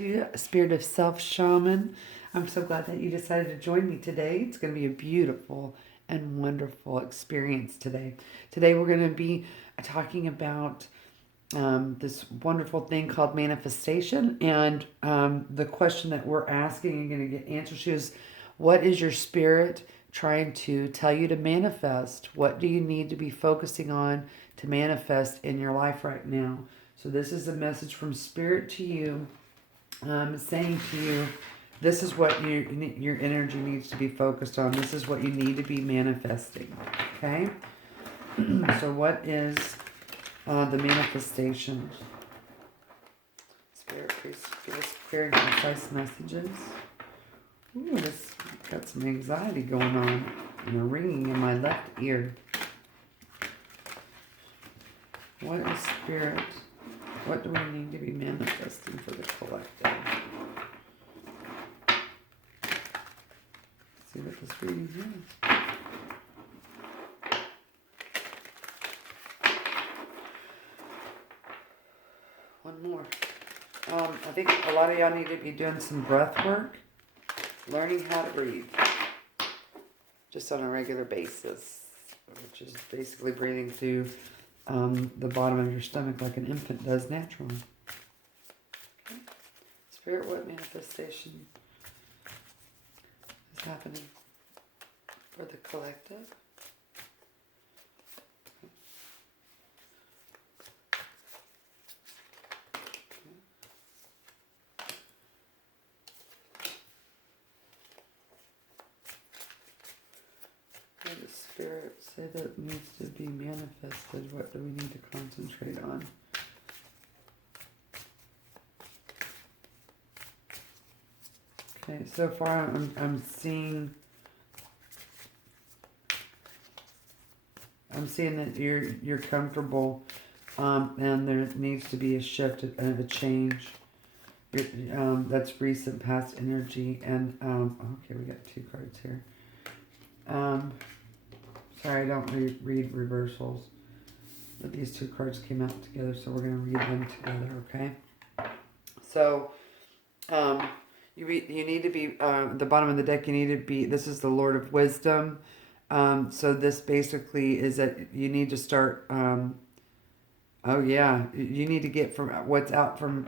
to you, Spirit of Self Shaman. I'm so glad that you decided to join me today. It's going to be a beautiful and wonderful experience today. Today we're going to be talking about this wonderful thing called manifestation. And the question that we're asking and going to get answers to is, what is your spirit trying to tell you to manifest? What do you need to be focusing on to manifest in your life right now? So this is a message from Spirit to you, saying to you, this is what your energy needs to be focused on. This is what you need to be manifesting. Okay? So what is the manifestation? Spirit, please give us clear and concise messages. Ooh, this got some anxiety going on and a ringing in my left ear. What is Spirit? What do we need to be manifesting for the collective? Let's see what this reading is. One more. I think a lot of y'all need to be doing some breath work, learning how to breathe, just on a regular basis, which is basically breathing through the bottom of your stomach like an infant does naturally. Okay. Spirit, what manifestation is happening for the collective? What does Spirit say that needs to be manifested? What do we need to concentrate on? Okay, so far I'm seeing that you're comfortable, and there needs to be a shift and a change. That's recent past energy, and okay, we got two cards here. Sorry, I don't read reversals, but these two cards came out together, so we're going to read them together, okay? So, you need to be, the bottom of the deck, you need to be, this is the Lord of Wisdom. So this basically is that you need to start, you need to get from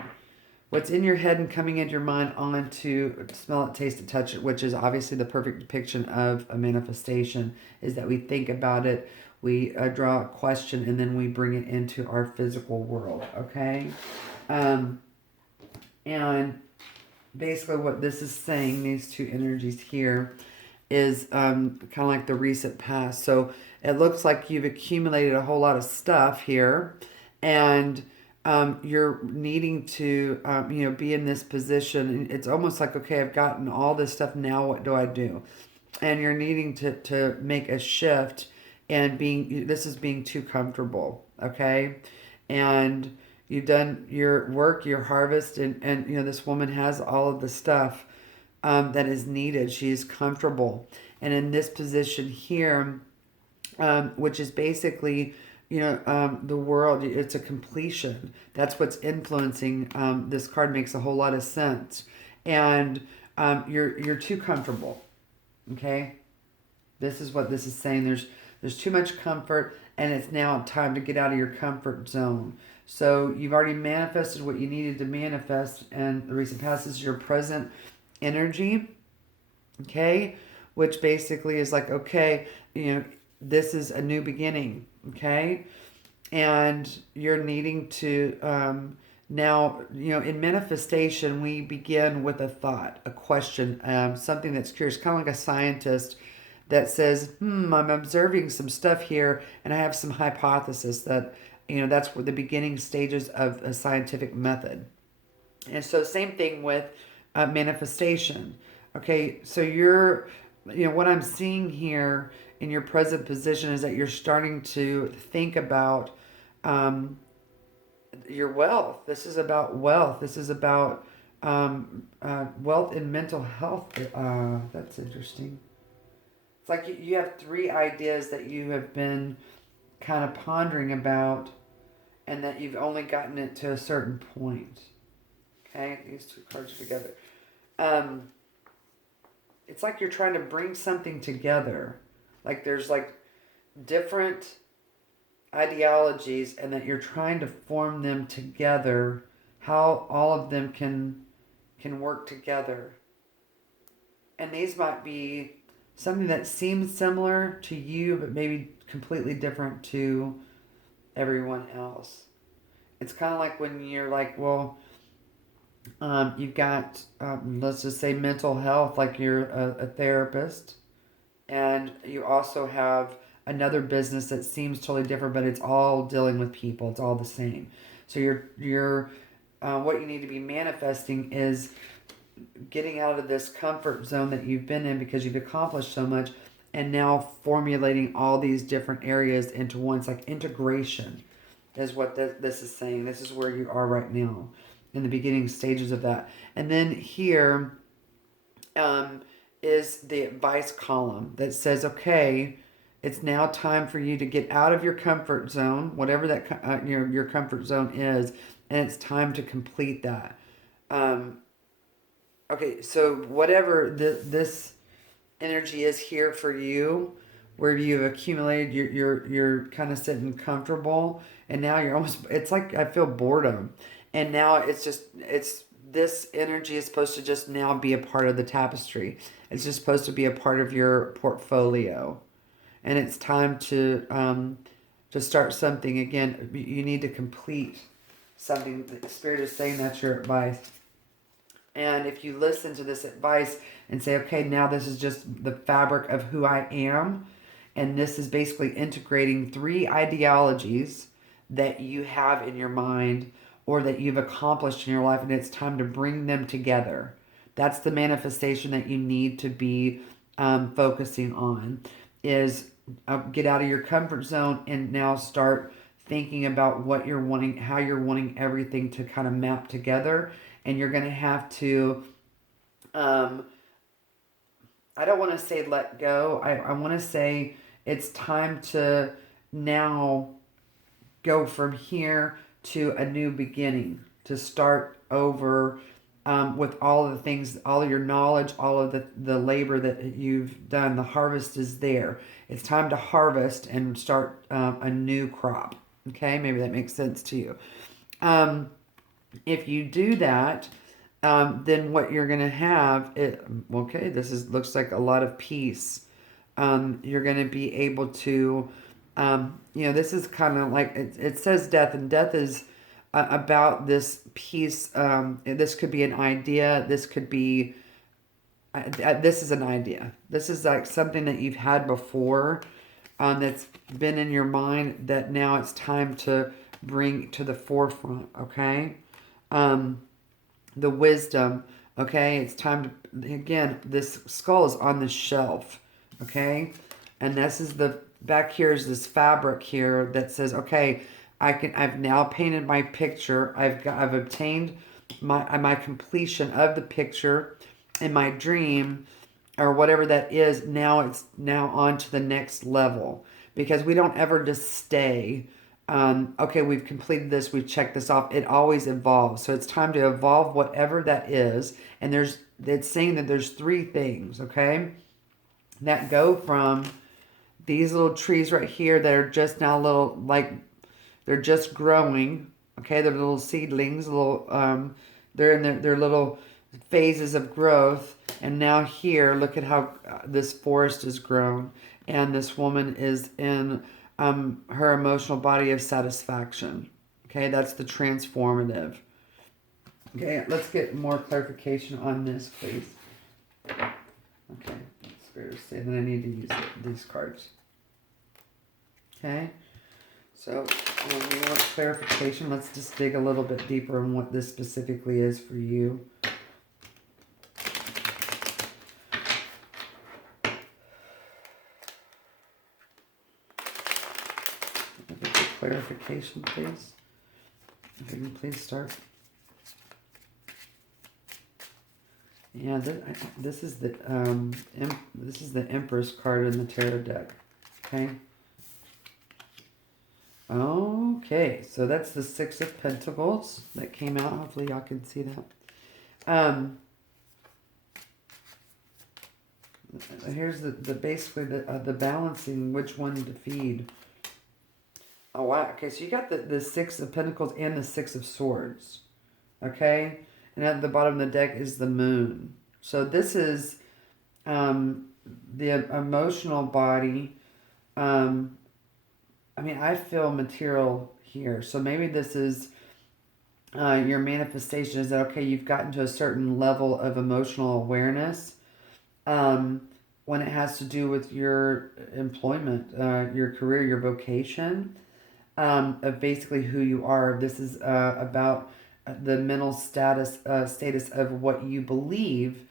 what's in your head and coming into your mind on to smell it, taste it, touch it, which is obviously the perfect depiction of a manifestation, is that we think about it, we draw a question, and then we bring it into our physical world, okay? And basically what this is saying, these two energies here, is kind of like the recent past. So it looks like you've accumulated a whole lot of stuff here, and you're needing to, be in this position. It's almost like, okay, I've gotten all this stuff. Now what do I do? And you're needing to make a shift, and this is being too comfortable. Okay. And you've done your work, your harvest, and this woman has all of the stuff that is needed. She is comfortable. And in this position here, which is basically, the world, it's a completion. That's what's influencing. This card makes a whole lot of sense. And you're too comfortable. Okay? This is what this is saying. There's too much comfort, and it's now time to get out of your comfort zone. So you've already manifested what you needed to manifest, and the recent past is your present energy. Okay? Which basically is like, okay, this is a new beginning. Okay? And you're needing to now, in manifestation, we begin with a thought, a question, something that's curious, kind of like a scientist that says, I'm observing some stuff here, and I have some hypothesis that, that's where the beginning stages of a scientific method. And so same thing with manifestation. Okay, so what I'm seeing here in your present position is that you're starting to think about your wealth. This is about wealth. This is about wealth and mental health. That's interesting. It's like you have three ideas that you have been kind of pondering about, and that you've only gotten it to a certain point. Okay, these two cards are together. It's like you're trying to bring something together. Like there's like different ideologies and that you're trying to form them together, how all of them can work together. And these might be something that seems similar to you but maybe completely different to everyone else. It's kind of like when you're like, well, you've got, let's just say mental health, like you're a therapist, and you also have another business that seems totally different, but it's all dealing with people. It's all the same. So what you need to be manifesting is getting out of this comfort zone that you've been in because you've accomplished so much, and now formulating all these different areas into one. It's like integration is what this is saying. This is where you are right now in the beginning stages of that. And then here is the advice column that says, okay, it's now time for you to get out of your comfort zone, whatever that your comfort zone is, and it's time to complete that. Okay, so whatever this energy is here for you, where you've accumulated, you're kind of sitting comfortable, and now you're almost. It's like I feel boredom, and now it's this energy is supposed to just now be a part of the tapestry. It's just supposed to be a part of your portfolio, and it's time to start something again. You need to complete something. The spirit is saying that's your advice. And if you listen to this advice and say, okay, now this is just the fabric of who I am, and this is basically integrating 3 ideologies that you have in your mind or that you've accomplished in your life, and it's time to bring them together. That's the manifestation that you need to be focusing on, is get out of your comfort zone and now start thinking about what you're wanting, how you're wanting everything to kind of map together. And you're going to have to, I don't want to say let go. I want to say it's time to now go from here to a new beginning, to start over with all of the things, all of your knowledge, all of the labor that you've done. The harvest is there. It's time to harvest and start a new crop. Okay, maybe that makes sense to you. If you do that, then what you're going to have, looks like a lot of peace. You're going to be able to, this is kind of like, it says death, and death is about this peace. This could be an idea. This could be, this is an idea. This is like something that you've had before, that's been in your mind that now it's time to bring to the forefront, okay? The wisdom, okay? It's time to, again, this skull is on the shelf, okay? And this is back here is this fabric here that says, okay, I've now painted my picture. I've obtained my completion of the picture in my dream, or whatever that is. Now it's now on to the next level, because we don't ever just stay. Okay, we've completed this, we've checked this off. It always evolves. So it's time to evolve whatever that is. And it's saying that there's 3 things, okay, that go from these little trees right here that are just now little, like, they're just growing, okay, they're little seedlings, they're in their little phases of growth. And now here, look at how this forest is grown, and this woman is in her emotional body of satisfaction. Okay, that's the transformative. Okay, let's get more clarification on this, please. Okay, Spirit say that I need to use these cards. Okay, so when we want clarification, let's just dig a little bit deeper on what this specifically is for you. Clarification, please. If you can please start. Yeah, this is the Empress card in the tarot deck. Okay. Okay, so that's the 6 of Pentacles that came out. Hopefully y'all can see that. Um, here's the basically the balancing which one to feed. Oh wow. Okay, so you got the Six of Pentacles and the Six of Swords. Okay, and at the bottom of the deck is the Moon. So this is the emotional body. Um, I mean, I feel material here. So maybe this is your manifestation is that, okay, you've gotten to a certain level of emotional awareness when it has to do with your employment, your career, your vocation, of basically who you are. This is about the mental status of what you believe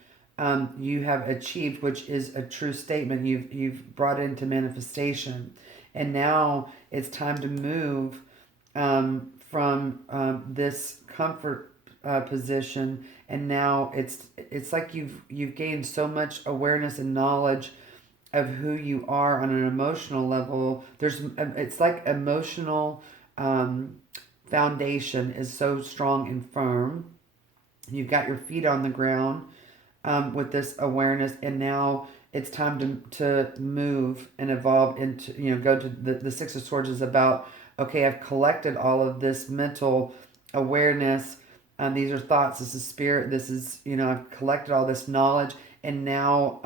you have achieved, which is a true statement. You've brought it into manifestation, and now it's time to move from this comfort position, and now it's like you've gained so much awareness and knowledge of who you are on an emotional level. It's like emotional foundation is so strong and firm. You've got your feet on the ground with this awareness, and now it's time to move and evolve into, go to the Six of Swords is about, okay, I've collected all of this mental awareness. These are thoughts, this is spirit, this is, I've collected all this knowledge, and now,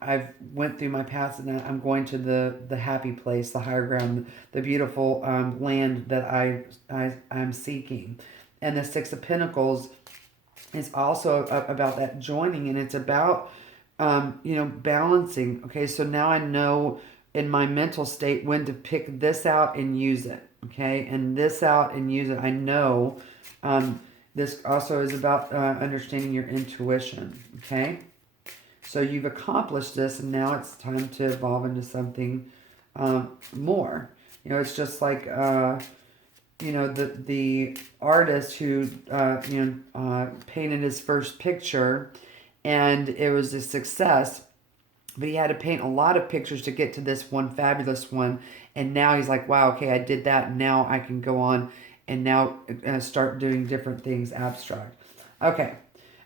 I've went through my past, and I'm going to the happy place, the higher ground, the beautiful land that I'm seeking. And the Six of Pentacles is also about that joining, and it's about balancing. Okay, so now I know in my mental state when to pick this out and use it. Okay, and this out and use it. I know this also is about understanding your intuition. Okay, so you've accomplished this, and now it's time to evolve into something more. It's just like the artist who painted his first picture, and it was a success, but he had to paint a lot of pictures to get to this one fabulous one, and now he's like, wow, okay, I did that, now I can go on and now start doing different things abstract. Okay.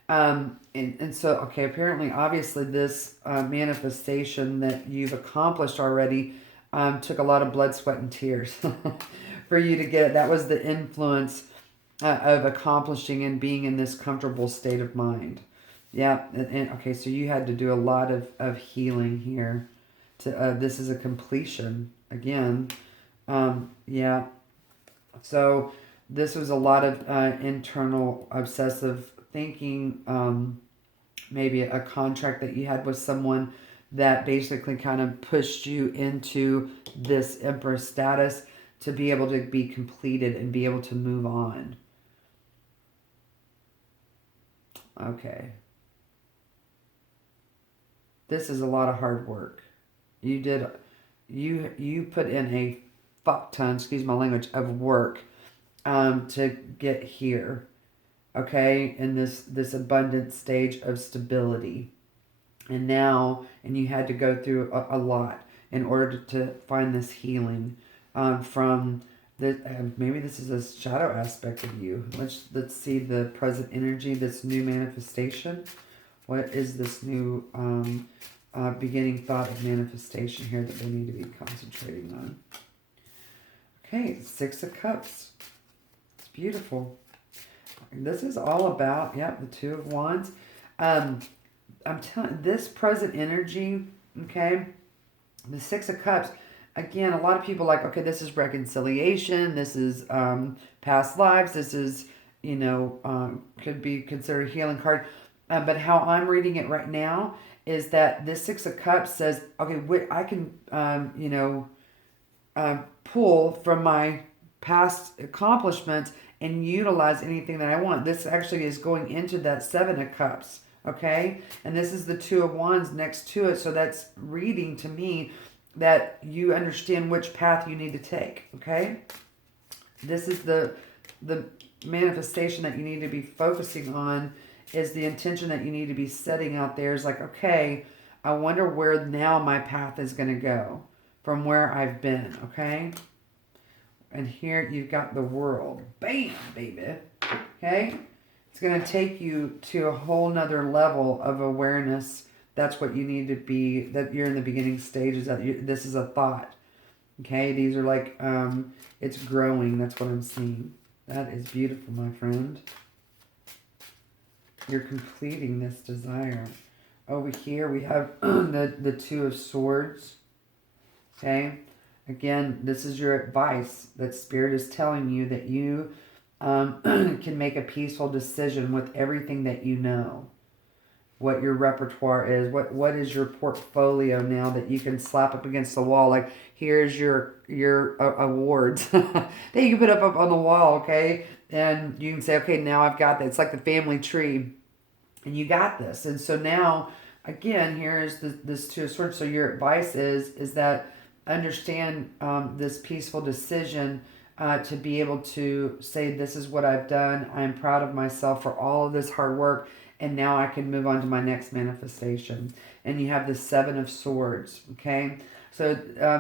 And so, okay, apparently, obviously, this manifestation that you've accomplished already took a lot of blood, sweat, and tears for you to get it. That was the influence of accomplishing and being in this comfortable state of mind. Yeah, and okay, so you had to do a lot of healing here. This is a completion again. Yeah, so this was a lot of internal obsessive thinking, maybe a contract that you had with someone that basically kind of pushed you into this Empress status to be able to be completed and be able to move on. Okay. This is a lot of hard work. You put in a fuck ton, excuse my language, of work to get here. Okay, in this abundant stage of stability. And you had to go through a lot in order to find this healing from the, maybe this is a shadow aspect of you. Let's see the present energy, this new manifestation. What is this new beginning thought of manifestation here that they need to be concentrating on? Okay, Six of Cups. It's beautiful. This is all about, the Two of Wands. I'm telling this present energy, okay, the Six of Cups, again, a lot of people like, okay, this is reconciliation, this is past lives, this is, could be considered a healing card. But how I'm reading it right now is that this Six of Cups says, okay, I can, pull from my past accomplishments and utilize anything that I want. This actually is going into that Seven of Cups, okay? And this is the Two of Wands next to it, so that's reading to me that you understand which path you need to take, okay? This is the manifestation that you need to be focusing on, is the intention that you need to be setting out there is like, okay, I wonder where now my path is going to go from where I've been, okay? And here you've got the World. Bam, baby. Okay? It's going to take you to a whole nother level of awareness. That's what you need to be, that you're in the beginning stages, this is a thought. Okay, these are like, it's growing. That's what I'm seeing. That is beautiful, my friend. You're completing this desire. Over here, we have the Two of Swords. Okay, again, this is your advice that Spirit is telling you that you can make a peaceful decision with everything that you know. What your repertoire is, what is your portfolio now that you can slap up against the wall. Like, here's your awards that you can put up on the wall, okay? And you can say, okay, now I've got that. It's like the family tree, and you got this. And so now, again, here's this Two of Swords. So your advice is that understand this peaceful decision to be able to say, this is what I've done. I'm proud of myself for all of this hard work. And now I can move on to my next manifestation. And you have the Seven of Swords, okay? So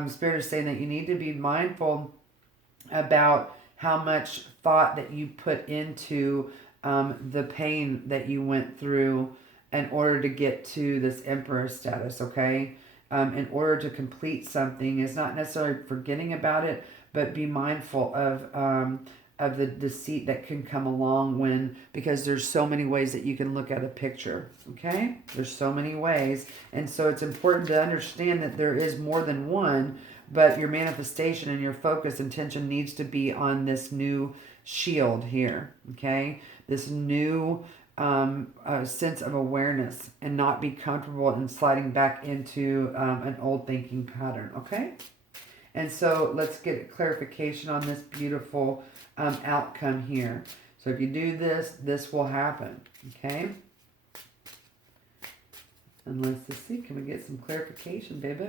Spirit is saying that you need to be mindful about how much thought that you put into the pain that you went through in order to get to this Emperor status, okay? In order to complete something, it's not necessarily forgetting about it, but be mindful of the deceit that can come along because there's so many ways that you can look at a picture, okay? There's so many ways. And so it's important to understand that there is more than one, but your manifestation and your focus intention needs to be on this new shield here, okay? This new sense of awareness, and not be comfortable in sliding back into an old thinking pattern, okay? And so let's get clarification on this beautiful outcome here. So if you do this, this will happen, okay? And let's see, can we get some clarification, baby?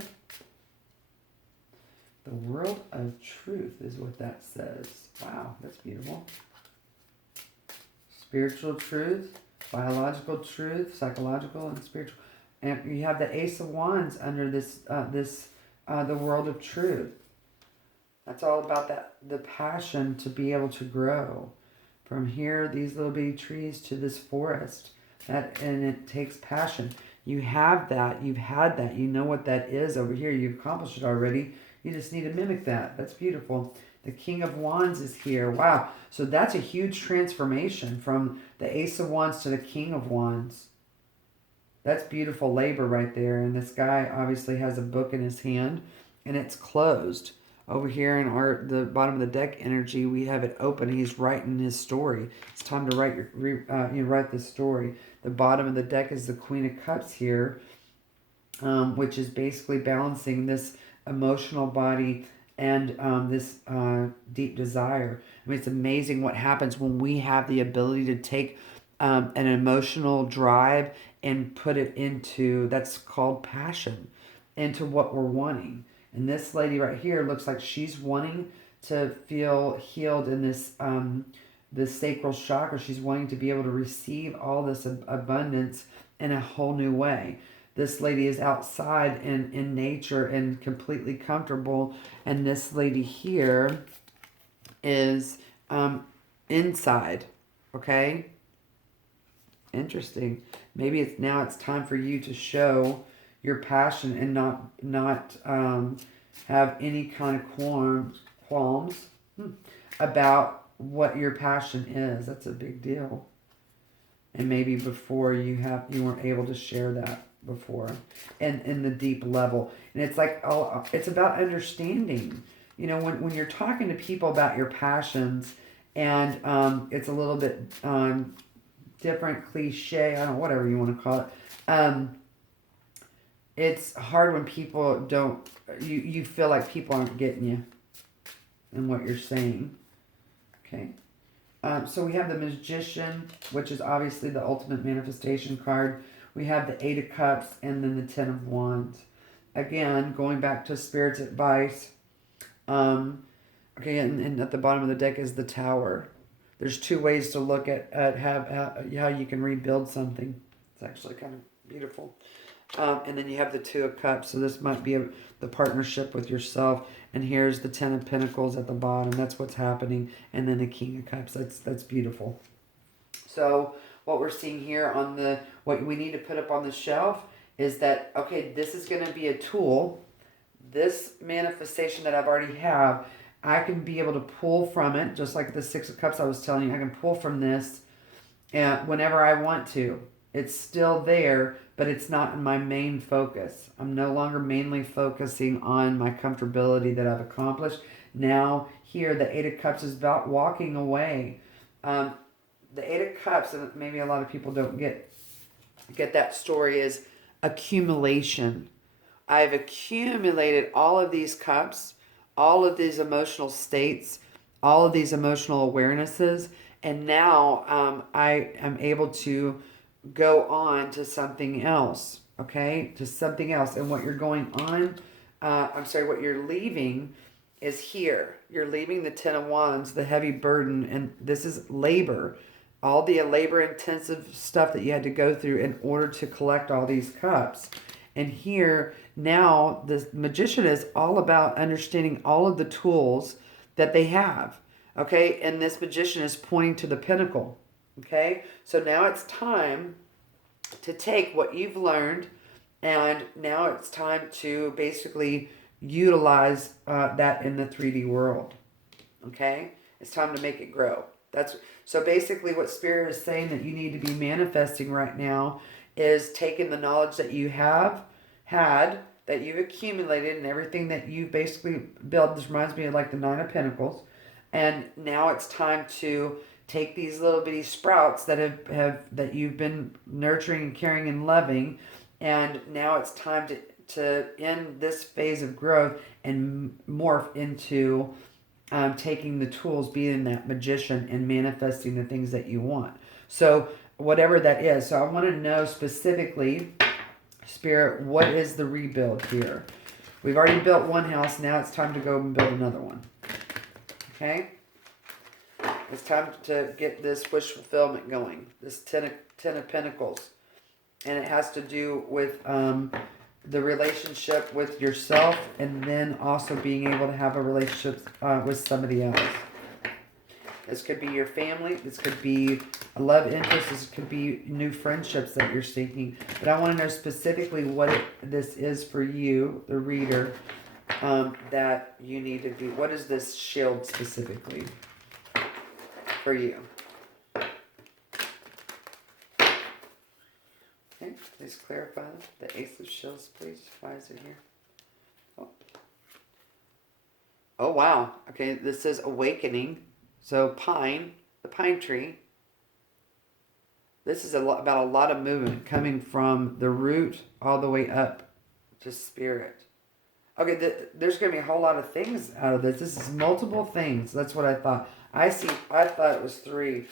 The world of truth is what that says. Wow, that's beautiful. Spiritual truth, biological truth, psychological and spiritual. And you have the Ace of Wands under this, the world of truth. That's all about the passion to be able to grow. From here, these little bitty trees, to this forest. And it takes passion. You have that. You've had that. You know what that is over here. You've accomplished it already. You just need to mimic that. That's beautiful. The King of Wands is here. Wow. So that's a huge transformation from the Ace of Wands to the King of Wands. That's beautiful labor right there. And this guy obviously has a book in his hand, and it's closed. Over here in the bottom of the deck energy, we have it open. He's writing his story. It's time to write this story. The bottom of the deck is the Queen of Cups here, which is basically balancing this emotional body and this deep desire. I mean, it's amazing what happens when we have the ability to take an emotional drive and put it into, that's called passion, into what we're wanting. And this lady right here looks like she's wanting to feel healed in this this sacral chakra. She's wanting to be able to receive all this abundance in a whole new way. This lady is outside in nature and completely comfortable. And this lady here is inside. Okay? Interesting. Maybe it's time for you to show your passion and not have any kind of qualms about what your passion is. That's a big deal. And maybe before you weren't able to share that before, and in the deep level. And it's like, it's about understanding. You know, when you're talking to people about your passions, and it's a little bit different, cliche, I don't know, whatever you want to call it. It's hard when people don't, you feel like people aren't getting you and what you're saying. Okay. So we have the Magician, which is obviously the ultimate manifestation card. We have the Eight of Cups, and then the Ten of Wands. Again, going back to Spirit's advice. Okay, and at the bottom of the deck is the Tower. There's two ways to look at how you can rebuild something. It's actually kind of beautiful. And then you have the Two of Cups. So this might be the partnership with yourself. And here's the Ten of Pentacles at the bottom. That's what's happening. And then the King of Cups. That's beautiful. So what we're seeing here on what we need to put up on the shelf is that, okay, this is going to be a tool. This manifestation that I've already have, I can be able to pull from it, just like the Six of Cups I was telling you. I can pull from this whenever I want to. It's still there, but it's not in my main focus. I'm no longer mainly focusing on my comfortability that I've accomplished. Now, here, the Eight of Cups is about walking away. The Eight of Cups, and maybe a lot of people don't get that story, is accumulation. I've accumulated all of these cups, all of these emotional states, all of these emotional awarenesses, and now I am able to go on to something else, okay? To something else. And what you're going on, what you're leaving is here. You're leaving the Ten of Wands, the heavy burden, and this is labor. All the labor-intensive stuff that you had to go through in order to collect all these cups. And here, now, the Magician is all about understanding all of the tools that they have, okay? And this Magician is pointing to the Pentacle, okay? So now it's time to take what you've learned, and now it's time to basically utilize that in the 3D world, okay? It's time to make it grow. So basically what Spirit is saying that you need to be manifesting right now is taking the knowledge that you have had, that you've accumulated, and everything that you've basically built. This reminds me of like the Nine of Pentacles. And now it's time to take these little bitty sprouts that that you've been nurturing and caring and loving, and now it's time to end this phase of growth and morph into taking the tools, being that Magician, and manifesting the things that you want. So whatever that is. So I want to know specifically, Spirit, what is the rebuild here? We've already built one house. Now it's time to go and build another one. Okay? It's time to get this wish fulfillment going. This Ten of Pentacles. And it has to do with the relationship with yourself, and then also being able to have a relationship with somebody else. This could be your family. This could be a love interest. This could be new friendships that you're seeking. But I want to know specifically what this is for you, the reader, that you need to do. What is this shield specifically for you? Okay, please clarify the Ace of Shields, please. Why is it here? Oh, wow. Okay, this says awakening. So pine, the pine tree. This is about a lot of movement coming from the root all the way up to Spirit. Okay, there's going to be a whole lot of things out of this. This is multiple things. That's what I thought. I thought it was 3.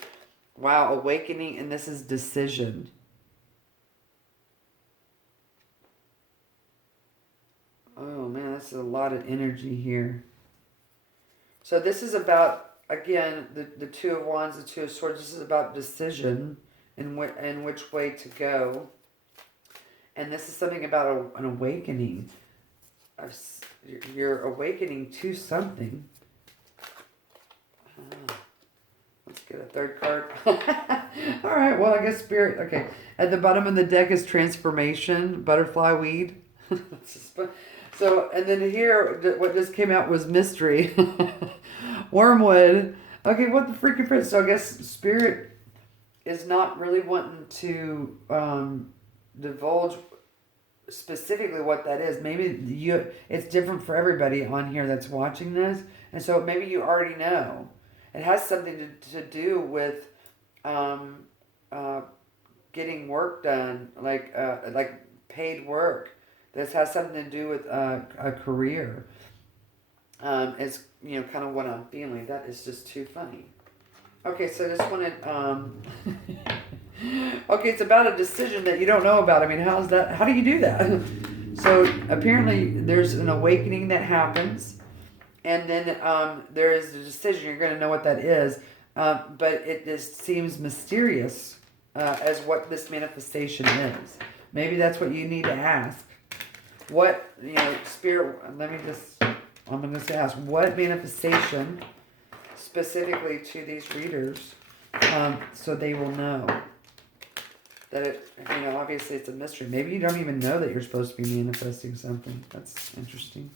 Wow, awakening, and this is decision. Oh man, that's a lot of energy here. So this is about, again, the Two of Wands, the Two of Swords. This is about decision and which way to go. And this is something about an awakening. You're awakening to something. Let's get a third card. All right, well, I guess Spirit. Okay, at the bottom of the deck is transformation, butterfly weed. So, and then here, what just came out was mystery. Wormwood. Okay, what the freaking prince? So I guess Spirit is not really wanting to divulge specifically what that is. Maybe it's different for everybody on here that's watching this. And so maybe you already know. It has something to do with getting work done, like paid work. This has something to do with a career. It's, kind of what I'm feeling. That is just too funny. Okay, so I just wanted... okay, it's about a decision that you don't know about. I mean, how do you do that? So apparently there's an awakening that happens. And then there is a decision. You're going to know what that is. But it just seems mysterious as what this manifestation is. Maybe that's what you need to ask. What, Spirit, I'm going to ask, what manifestation specifically to these readers So they will know that it, obviously it's a mystery. Maybe you don't even know that you're supposed to be manifesting something. That's interesting.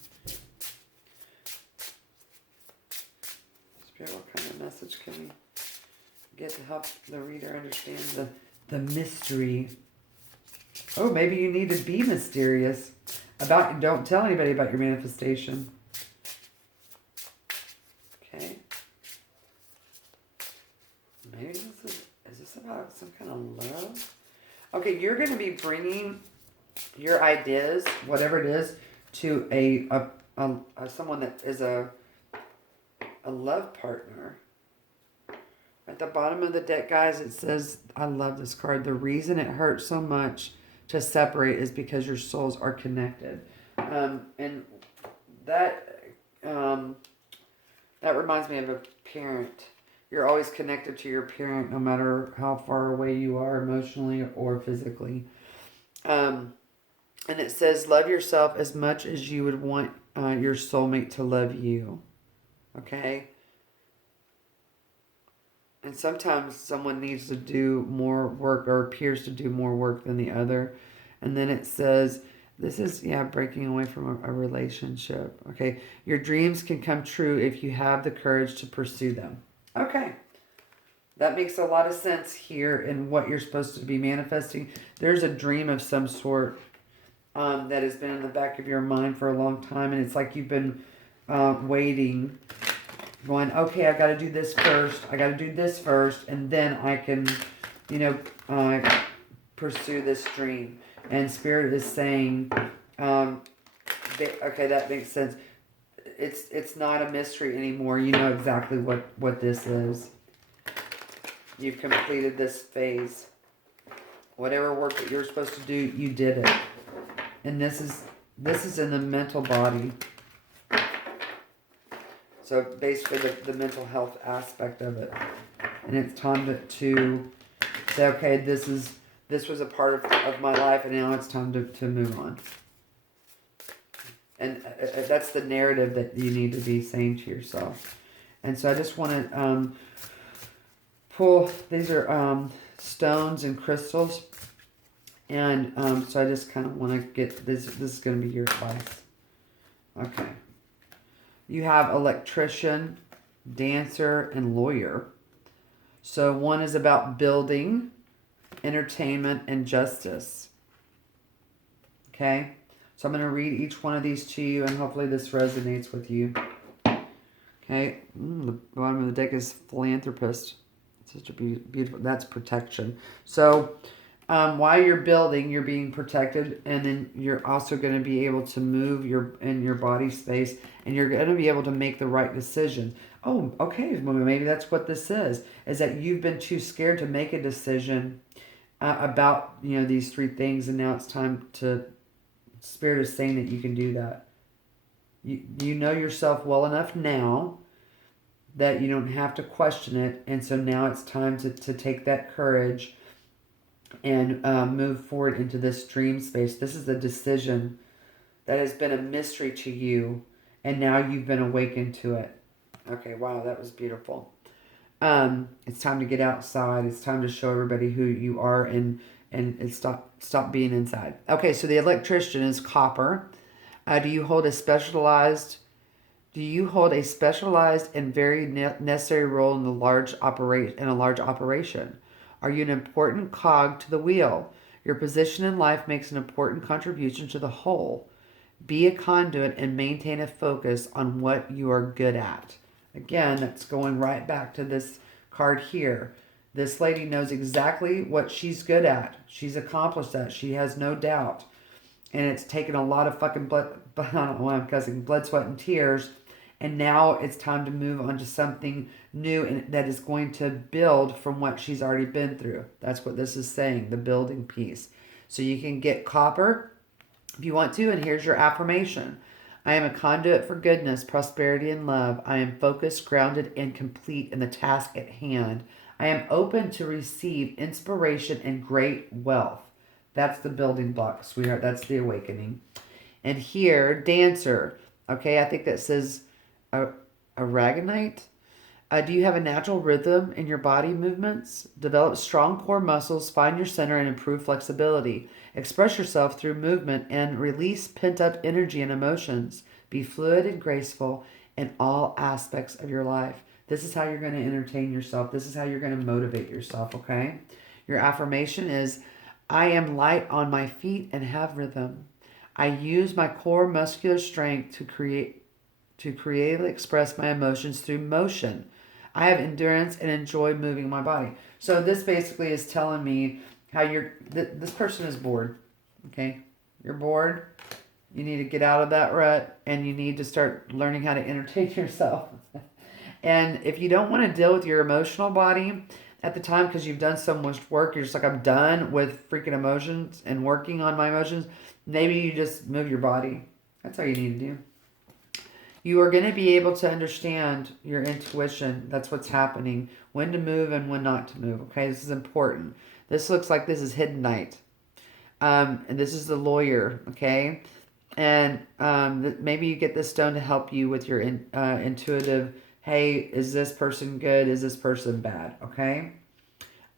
Spirit, what kind of message can we get to help the reader understand the mystery? Oh, maybe you need to be mysterious about. Don't tell anybody about your manifestation. Okay. Maybe is this about some kind of love? Okay, you're going to be bringing your ideas, whatever it is, to a someone that is a love partner. At the bottom of the deck, guys, it says, I love this card. The reason it hurts so much to separate is because your souls are connected. And that that reminds me of a parent. You're always connected to your parent no matter how far away you are emotionally or physically. And it says, love yourself as much as you would want your soulmate to love you. Okay? And sometimes someone needs to do more work or appears to do more work than the other. And then it says, this is, breaking away from a relationship. Okay. Your dreams can come true if you have the courage to pursue them. Okay. That makes a lot of sense here in what you're supposed to be manifesting. There's a dream of some sort that has been in the back of your mind for a long time. And it's like you've been waiting, going, okay, I got to do this first. I got to do this first. And then I can, pursue this dream. And Spirit is saying, okay, that makes sense. It's not a mystery anymore. You know exactly what this is. You've completed this phase. Whatever work that you're supposed to do, you did it. And this is in the mental body. So basically the mental health aspect of it. And it's time to say, okay, this was a part of my life, and now it's time to move on. And that's the narrative that you need to be saying to yourself. And so I just want to pull, these are stones and crystals. And so I just kind of want to get, this is going to be your advice. Okay. You have electrician, dancer, and lawyer. So one is about building, entertainment, and justice. Okay? So I'm going to read each one of these to you, and hopefully this resonates with you. Okay? The bottom of the deck is philanthropist. It's such a beautiful, that's protection. So while you're building, you're being protected, and then you're also going to be able to move in your body space, and you're going to be able to make the right decisions. Oh, okay, well, maybe that's what this is that you've been too scared to make a decision about, these three things, and now it's time to, Spirit is saying that you can do that. You know yourself well enough now that you don't have to question it, and so now it's time to take that courage and move forward into this dream space. This is a decision that has been a mystery to you, and now you've been awakened to it. Okay, wow, that was beautiful. It's time to get outside. It's time to show everybody who you are and stop being inside. Okay, so the electrician is copper. Do you hold a specialized and very necessary role in a large operation? Are you an important cog to the wheel? Your position in life makes an important contribution to the whole. Be a conduit and maintain a focus on what you are good at. Again, that's going right back to this card here. This lady knows exactly what she's good at. She's accomplished that. She has no doubt. And it's taken a lot of fucking blood, I don't know why I'm cussing, blood, sweat, and tears. And now it's time to move on to something new and that is going to build from what she's already been through. That's what this is saying, the building piece. So you can get copper if you want to, and here's your affirmation. I am a conduit for goodness, prosperity, and love. I am focused, grounded, and complete in the task at hand. I am open to receive inspiration and great wealth. That's the building block, sweetheart. That's the awakening. And here, dancer. Okay, I think that says aragonite. Do you have a natural rhythm in your body movements? Develop strong core muscles, find your center, and improve flexibility. Express yourself through movement and release pent up energy and emotions. Be fluid and graceful in all aspects of your life. This is how you're going to entertain yourself. This is how you're going to motivate yourself, okay? Your affirmation is I am light on my feet and have rhythm. I use my core muscular strength to creatively express my emotions through motion. I have endurance and enjoy moving my body. So this basically is telling me how this person is bored. Okay? You're bored. You need to get out of that rut and you need to start learning how to entertain yourself. And if you don't want to deal with your emotional body at the time because you've done so much work, you're just like, I'm done with freaking emotions and working on my emotions, maybe you just move your body. That's all you need to do. You are going to be able to understand your intuition. That's what's happening. When to move and when not to move. Okay, this is important. This looks like this is hidden night. And this is the lawyer. Okay, and maybe you get this stone to help you with your intuitive. Hey, is this person good? Is this person bad? Okay.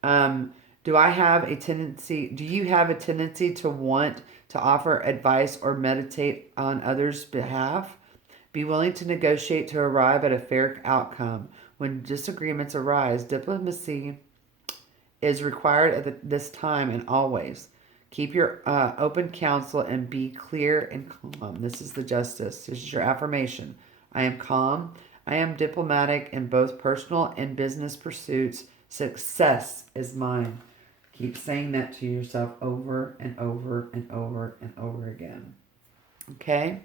Um, do I have a tendency? Do you have a tendency to want to offer advice or meditate on others' behalf? Be willing to negotiate to arrive at a fair outcome. When disagreements arise, diplomacy is required at this time and always. Keep your open counsel and be clear and calm. This is the justice. This is your affirmation. I am calm. I am diplomatic in both personal and business pursuits. Success is mine. Keep saying that to yourself over and over and over and over again. Okay?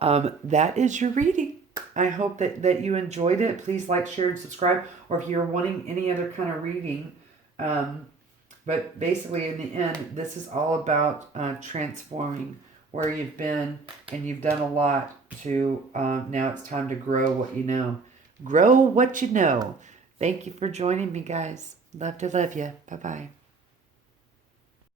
That is your reading. I hope that you enjoyed it. Please like, share, and subscribe. Or if you're wanting any other kind of reading. But basically, in the end, this is all about transforming where you've been. And you've done a lot to, now it's time to grow what you know. Grow what you know. Thank you for joining me, guys. Love to love you. Bye-bye.